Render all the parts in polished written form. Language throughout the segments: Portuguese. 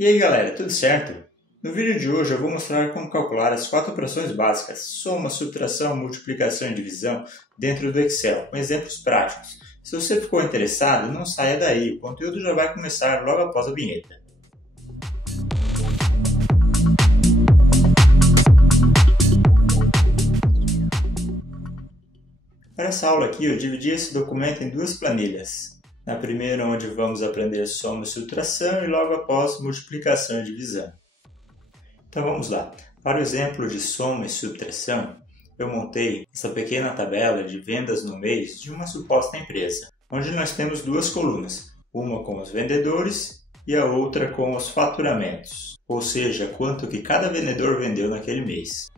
E aí galera, tudo certo? No vídeo de hoje eu vou mostrar como calcular as 4 operações básicas, soma, subtração, multiplicação e divisão, dentro do Excel, com exemplos práticos. Se você ficou interessado, não saia daí, o conteúdo já vai começar logo após a vinheta. Para essa aula aqui eu dividi esse documento em duas planilhas. Na primeira, onde vamos aprender soma e subtração, e logo após, multiplicação e divisão. Então vamos lá. Para o exemplo de soma e subtração, eu montei essa pequena tabela de vendas no mês de uma suposta empresa, onde nós temos duas colunas, uma com os vendedores e a outra com os faturamentos, ou seja, quanto que cada vendedor vendeu naquele mês.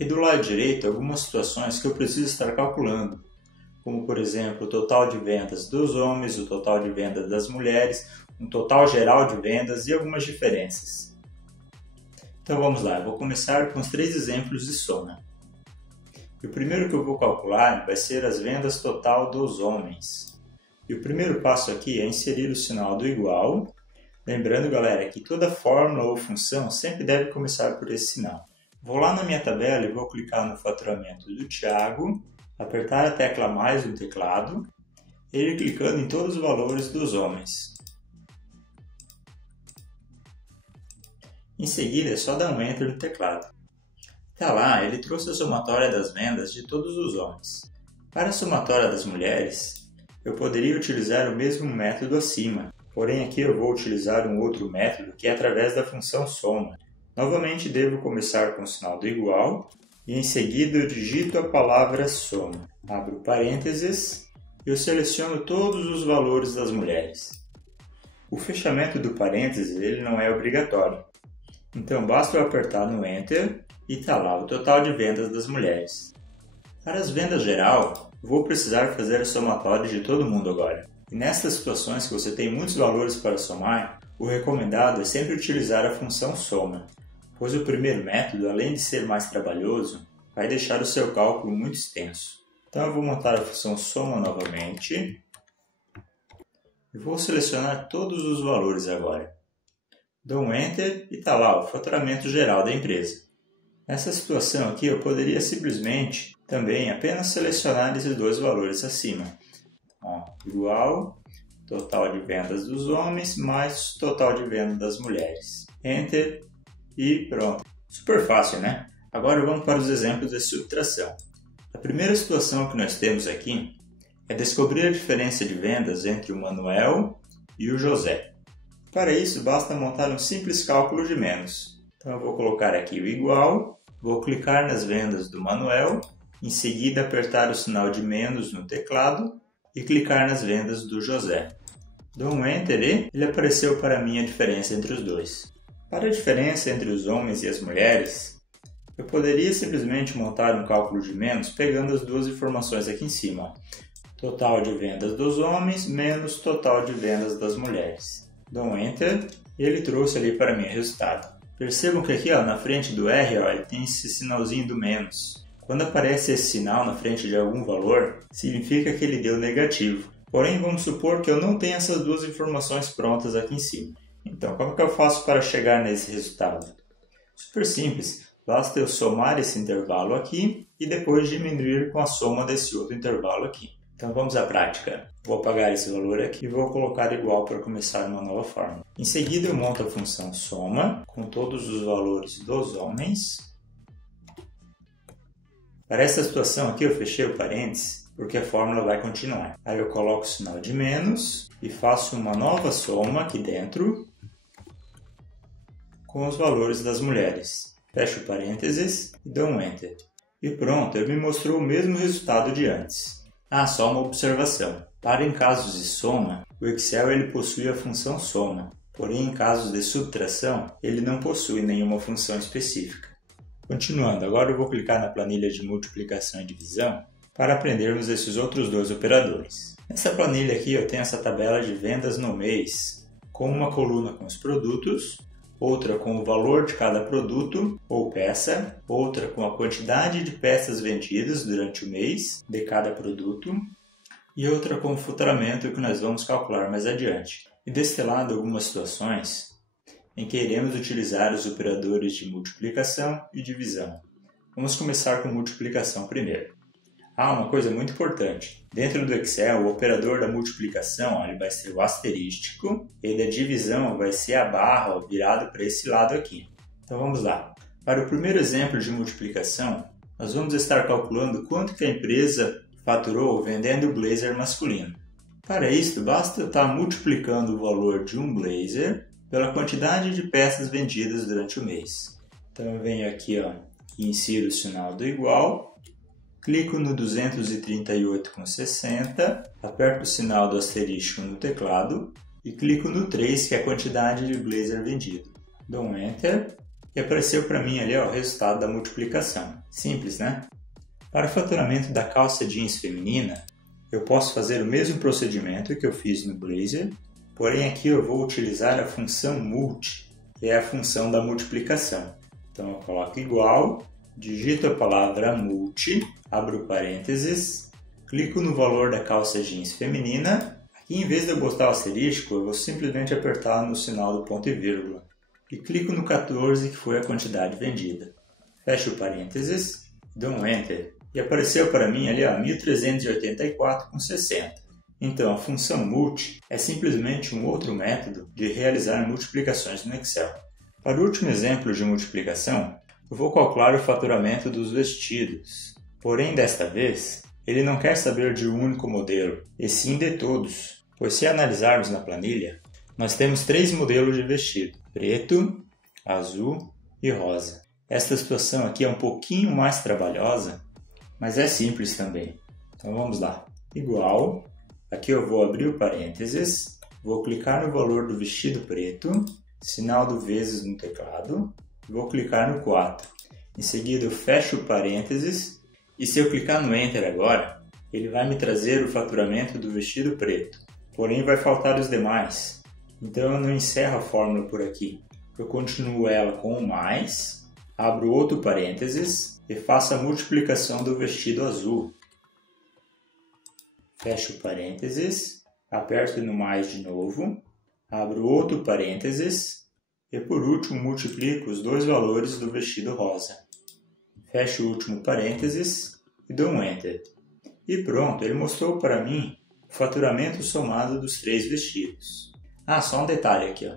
E do lado direito, algumas situações que eu preciso estar calculando, como por exemplo o total de vendas dos homens, o total de vendas das mulheres, um total geral de vendas e algumas diferenças. Então vamos lá, eu vou começar com os 3 exemplos de soma. E o primeiro que eu vou calcular vai ser as vendas total dos homens. E o primeiro passo aqui é inserir o sinal do igual. Lembrando, galera, que toda fórmula ou função sempre deve começar por esse sinal. Vou lá na minha tabela e vou clicar no faturamento do Thiago, apertar a tecla mais no teclado e ir clicando em todos os valores dos homens. Em seguida é só dar um Enter no teclado. Tá lá, ele trouxe a somatória das vendas de todos os homens. Para a somatória das mulheres, eu poderia utilizar o mesmo método acima, porém aqui eu vou utilizar um outro método que é através da função soma. Novamente devo começar com o sinal do igual e em seguida eu digito a palavra soma. Abro parênteses e eu seleciono todos os valores das mulheres. O fechamento do parênteses ele não é obrigatório. Então basta eu apertar no Enter e está lá o total de vendas das mulheres. Para as vendas geral, vou precisar fazer a somatória de todo mundo agora. E nessas situações que você tem muitos valores para somar, o recomendado é sempre utilizar a função soma, pois o primeiro método, além de ser mais trabalhoso, vai deixar o seu cálculo muito extenso. Então eu vou montar a função soma novamente e vou selecionar todos os valores agora. Dou um Enter e está lá o faturamento geral da empresa. Nessa situação aqui eu poderia simplesmente também apenas selecionar esses dois valores acima. Igual total de vendas dos homens mais total de vendas das mulheres. Enter e pronto. Super fácil, né? Agora vamos para os exemplos de subtração. A primeira situação que nós temos aqui é descobrir a diferença de vendas entre o Manuel e o José. Para isso, basta montar um simples cálculo de menos. Então eu vou colocar aqui o igual, vou clicar nas vendas do Manuel, em seguida apertar o sinal de menos no teclado e clicar nas vendas do José. Dou um Enter e ele apareceu para mim a diferença entre os dois. Para a diferença entre os homens e as mulheres, eu poderia simplesmente montar um cálculo de menos pegando as duas informações aqui em cima. Total de vendas dos homens menos total de vendas das mulheres. Dou um Enter e ele trouxe ali para mim o resultado. Percebam que aqui na frente do R ele tem esse sinalzinho do menos. Quando aparece esse sinal na frente de algum valor, significa que ele deu negativo. Porém, vamos supor que eu não tenho essas duas informações prontas aqui em cima. Então, como que eu faço para chegar nesse resultado? Super simples, basta eu somar esse intervalo aqui e depois diminuir com a soma desse outro intervalo aqui. Então vamos à prática. Vou apagar esse valor aqui e vou colocar igual para começar uma nova fórmula. Em seguida eu monto a função soma com todos os valores dos homens. Para essa situação aqui eu fechei o parênteses porque a fórmula vai continuar. Aí eu coloco o sinal de menos e faço uma nova soma aqui dentro com os valores das mulheres. Fecho o parênteses e dou um Enter. E pronto, ele me mostrou o mesmo resultado de antes. Só uma observação. Para em casos de soma, o Excel ele possui a função soma. Porém, em casos de subtração, ele não possui nenhuma função específica. Continuando, agora eu vou clicar na planilha de multiplicação e divisão para aprendermos esses outros dois operadores. Nessa planilha aqui eu tenho essa tabela de vendas no mês, com uma coluna com os produtos, outra com o valor de cada produto ou peça, outra com a quantidade de peças vendidas durante o mês de cada produto e outra com o faturamento que nós vamos calcular mais adiante. E deste lado, algumas situações em que iremos utilizar os operadores de multiplicação e divisão. Vamos começar com multiplicação primeiro. Uma coisa muito importante. Dentro do Excel, o operador da multiplicação ele vai ser o asterístico e da divisão vai ser a barra virado para esse lado aqui. Então vamos lá. Para o primeiro exemplo de multiplicação, nós vamos estar calculando quanto que a empresa faturou vendendo o blazer masculino. Para isso, basta estar multiplicando o valor de um blazer pela quantidade de peças vendidas durante o mês. Então eu venho aqui e insiro o sinal do igual. Clico no 238,60, aperto o sinal do asterístico no teclado e clico no 3, que é a quantidade de blazer vendido. Dou um Enter e apareceu para mim ali o resultado da multiplicação. Simples, né? Para o faturamento da calça jeans feminina, eu posso fazer o mesmo procedimento que eu fiz no blazer, porém aqui eu vou utilizar a função multi, que é a função da multiplicação. Então eu coloco igual, digito a palavra multi, abro parênteses, clico no valor da calça jeans feminina. Aqui, em vez de eu botar o asterístico, eu vou simplesmente apertar no sinal do ponto e vírgula. E clico no 14, que foi a quantidade vendida. Fecho o parênteses, dou um Enter. E apareceu para mim ali 1384,60. Então, a função multi é simplesmente um outro método de realizar multiplicações no Excel. Para o último exemplo de multiplicação, eu vou calcular o faturamento dos vestidos. Porém, desta vez, ele não quer saber de um único modelo, e sim de todos. Pois se analisarmos na planilha, nós temos 3 modelos de vestido: preto, azul e rosa. Esta situação aqui é um pouquinho mais trabalhosa, mas é simples também. Então vamos lá. Igual, aqui eu vou abrir o parênteses, vou clicar no valor do vestido preto, sinal do vezes no teclado, vou clicar no 4. Em seguida eu fecho o parênteses e se eu clicar no Enter agora, ele vai me trazer o faturamento do vestido preto. Porém vai faltar os demais. Então eu não encerro a fórmula por aqui. Eu continuo ela com o mais, abro outro parênteses e faço a multiplicação do vestido azul. Fecho o parênteses, aperto no mais de novo, abro outro parênteses e por último multiplico os dois valores do vestido rosa. Fecho o último parênteses e dou um Enter. E pronto, ele mostrou para mim o faturamento somado dos 3 vestidos. Só um detalhe aqui.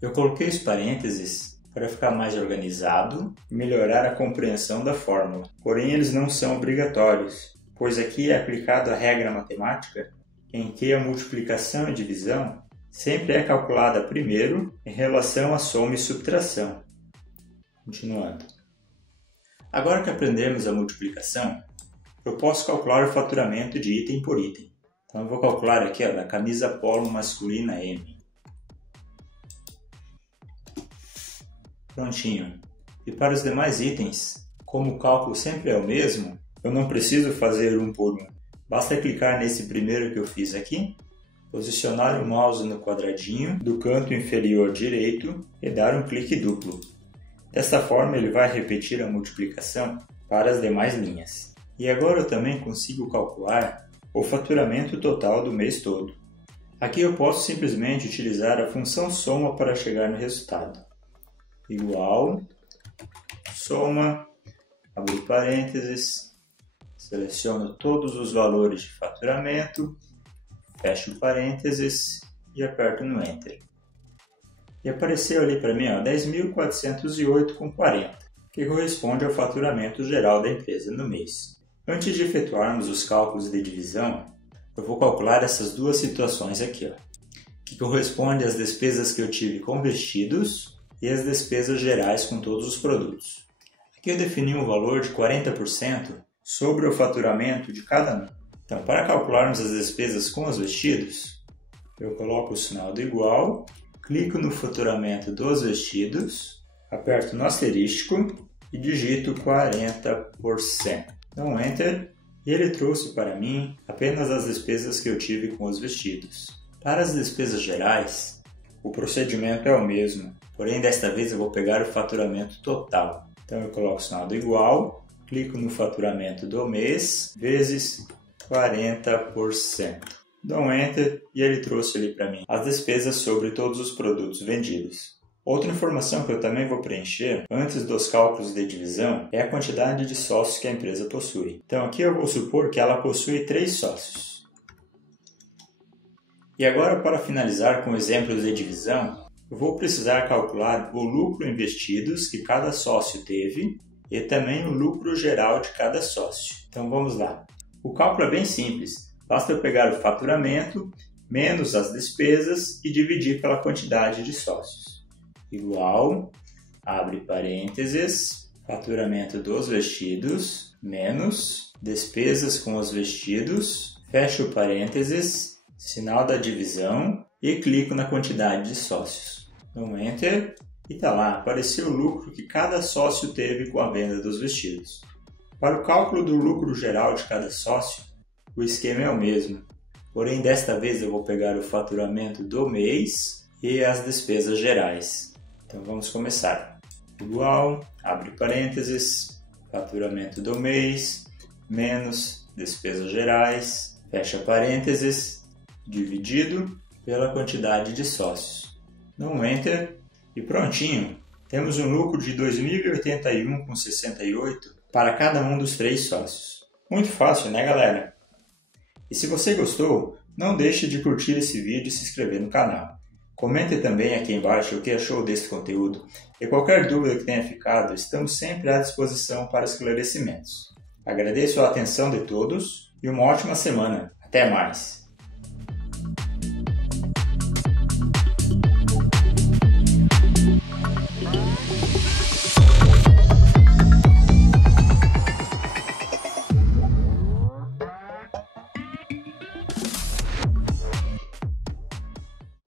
Eu coloquei os parênteses para ficar mais organizado e melhorar a compreensão da fórmula. Porém, eles não são obrigatórios, pois aqui é aplicada a regra matemática em que a multiplicação e divisão sempre é calculada primeiro em relação à soma e subtração. Continuando. Agora que aprendemos a multiplicação, eu posso calcular o faturamento de item por item. Então eu vou calcular aqui da camisa polo masculina M. Prontinho. E para os demais itens, como o cálculo sempre é o mesmo, eu não preciso fazer um por um. Basta clicar nesse primeiro que eu fiz aqui, posicionar o mouse no quadradinho do canto inferior direito e dar um clique duplo. Desta forma ele vai repetir a multiplicação para as demais linhas. E agora eu também consigo calcular o faturamento total do mês todo. Aqui eu posso simplesmente utilizar a função soma para chegar no resultado. Igual, soma, abro parênteses, seleciono todos os valores de faturamento, fecho parênteses e aperto no Enter. E apareceu ali para mim 10.408,40, que corresponde ao faturamento geral da empresa no mês. Antes de efetuarmos os cálculos de divisão, eu vou calcular essas duas situações aqui, que corresponde às despesas que eu tive com vestidos e as despesas gerais com todos os produtos. Aqui eu defini um valor de 40% sobre o faturamento de cada um. Então, para calcularmos as despesas com os vestidos, eu coloco o sinal do igual, clico no faturamento dos vestidos, aperto no asterístico e digito 40%. Dou um Enter e ele trouxe para mim apenas as despesas que eu tive com os vestidos. Para as despesas gerais, o procedimento é o mesmo, porém desta vez eu vou pegar o faturamento total. Então eu coloco o sinal do igual, clico no faturamento do mês, vezes 40%. Dou um Enter e ele trouxe ali para mim as despesas sobre todos os produtos vendidos. Outra informação que eu também vou preencher antes dos cálculos de divisão é a quantidade de sócios que a empresa possui. Então aqui eu vou supor que ela possui 3 sócios. E agora, para finalizar com exemplos de divisão, eu vou precisar calcular o lucro investidos que cada sócio teve e também o lucro geral de cada sócio. Então vamos lá. O cálculo é bem simples. Basta eu pegar o faturamento menos as despesas e dividir pela quantidade de sócios. Igual, abre parênteses, faturamento dos vestidos, menos despesas com os vestidos, fecho parênteses, sinal da divisão e clico na quantidade de sócios. Dou Enter e está lá, apareceu o lucro que cada sócio teve com a venda dos vestidos. Para o cálculo do lucro geral de cada sócio, o esquema é o mesmo, porém desta vez eu vou pegar o faturamento do mês e as despesas gerais. Então vamos começar. Igual, abre parênteses, faturamento do mês, menos despesas gerais, fecha parênteses, dividido pela quantidade de sócios. Dou Enter e prontinho. Temos um lucro de 2.081,68 para cada um dos 3 sócios. Muito fácil, né, galera? E se você gostou, não deixe de curtir esse vídeo e se inscrever no canal. Comente também aqui embaixo o que achou desse conteúdo e qualquer dúvida que tenha ficado, estamos sempre à disposição para esclarecimentos. Agradeço a atenção de todos e uma ótima semana. Até mais!